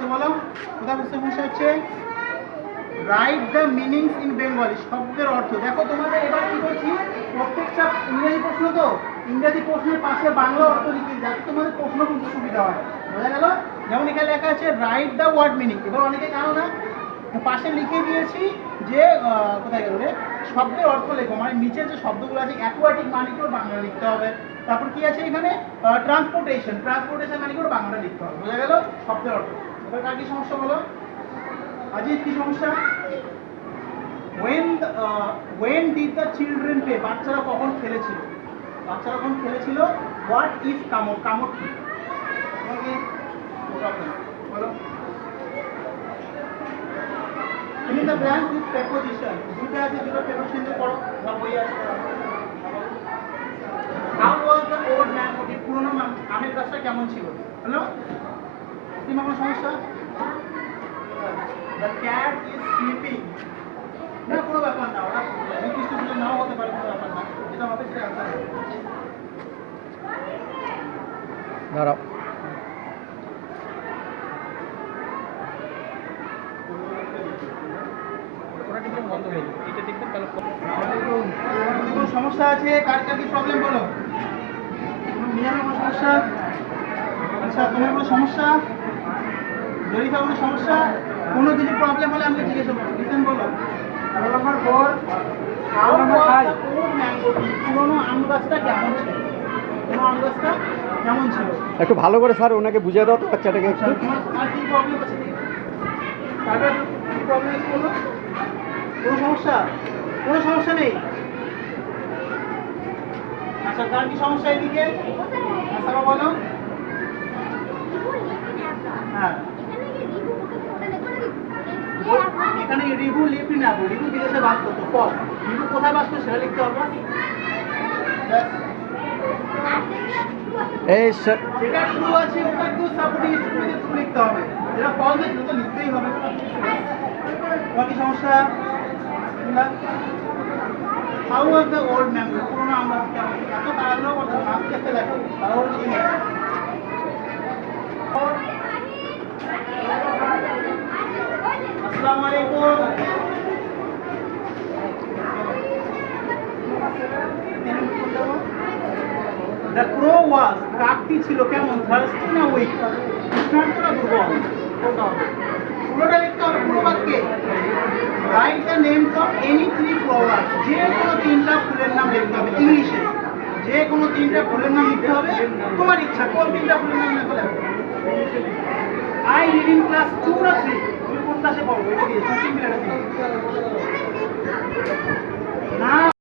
হচ্ছে বলো? কোথায় সমস্যা হচ্ছে? Write the meanings in Bengali, শব্দের অর্থ। দেখো তোমাদের এবার কি করছি, প্রত্যেকটা ইংরেজি প্রশ্ন তো ইংরেজি প্রশ্নের পাশে বাংলা অর্থ লিখে যাতে তোমাদের প্রশ্ন করতে সুবিধা হয়। বোঝা গেল? যেমন এখানে লেখা আছে রাইট দ্য ওয়ার্ড মিনিং। এবার অনেকে জানো না, পাশে লিখে দিয়েছি যে কোথায় গেল রে, শব্দের অর্থ লেখো, মানে নিচে যে শব্দগুলো আছে অ্যাকোয়াটিক মানে করে বাংলা লিখতে হবে। তারপর কি আছে এখানে, ট্রান্সপোর্টেশন মানে করে বাংলা লিখতে হবে। বোঝা গেল শব্দের অর্থ? এবার কার কি সমস্যা বলো? আজিজ কি সমস্যা? when did the children play, বাচ্চারা কখন খেলেছিল? বাচ্চারা কখন খেলেছিল? what is কামড়? কামড় কি? ওকে বলো। in the blank with preposition, দুটো আছে, দুটো preposition দিয়ে পড়ো, বা বই আছে। how was the old man, ওই পুরনো আমের গাছটা কেমন ছিল? হ্যালো, কি কোনো সমস্যা? the cat is sleeping, না কোনো ব্যাপার না, ওটা নির্দিষ্ট কিছু নাও হতে পারে, কোনো ব্যাপার না, যেটা হবে সেটা আনসার হবে। দাঁড়াও, বন্ধ হয়ে যাবে, এটা দেখবেন তাহলে। কোনো সমস্যা আছে? কার কার কি প্রবলেম বলো? মিয়ার কোনো সমস্যা? আচ্ছা, তোমার কোনো সমস্যা? জরিফা কোনো সমস্যা? কোনো কিছু প্রবলেম হলে আমি জিজ্ঞেস করবো। রিজন বলো। নম্বর 4, পুরোনো আম গাছটা কেমন ছিল? পুরোনো আম গাছটা কেমন ছিল? একটু ভালো করে স্যার ওনাকে বুঝিয়ে দাও তো বাচ্চাটাকে একটু। আর কি প্রবলেম আছে? তারপর কি প্রবলেম আছে বলো? কোনো সমস্যা? কোনো সমস্যা নেই? আচ্ছা, তার কি সমস্যা এদিকে? আচ্ছা বলো। হ্যাঁ, এখানে রিভু লিপি না, রিভু বিদেশে বাস করতো, ফল রিভু কোথায় বাস করতো সেটা লিখতে হবে। এই যেটা ট্রু আছে ওটা একটু সাপোর্টিং স্টেটমেন্টে ট্রু লিখতে হবে, যেটা ফলস আছে সেটা তো লিখতেই হবে। তোমার কি সমস্যা? How was the old man, পুরোনো আমরা এত তাড়াহুড়ো করতে আস্তে আস্তে দেখো, তাড়াহুড়ো কি নেই। আসসালামু আলাইকুম। দ্য ক্রো ওয়াজ, কাকটি ছিল কেমন? থার্স্টি না উইক? তৃষ্ণার্ত না দুর্বল? পুরোটা লিখতে হবে, পুরো বাক্যে। Write the names of any 3 flowers, যে কোনো 3টা ফুলের নাম লিখতে হবে ইংলিশে। যে কোনো 3টা ফুলের নাম লিখতে হবে, তোমার ইচ্ছা কোন 3টা ফুলের নাম লেখো লেখো। আই রিড ইন ক্লাস 2 না 3, তুমি কোন ক্লাসে পড়ো এটা দিয়েছো, সিম্পল এটা দিয়েছো।